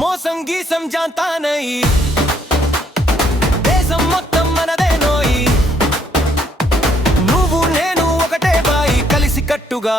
మోసం గీసం జాంతా నహీ దేశం మొత్తం మనదే నోయి నువ్వు నేను ఒకటే బాయి కలిసి కట్టుగా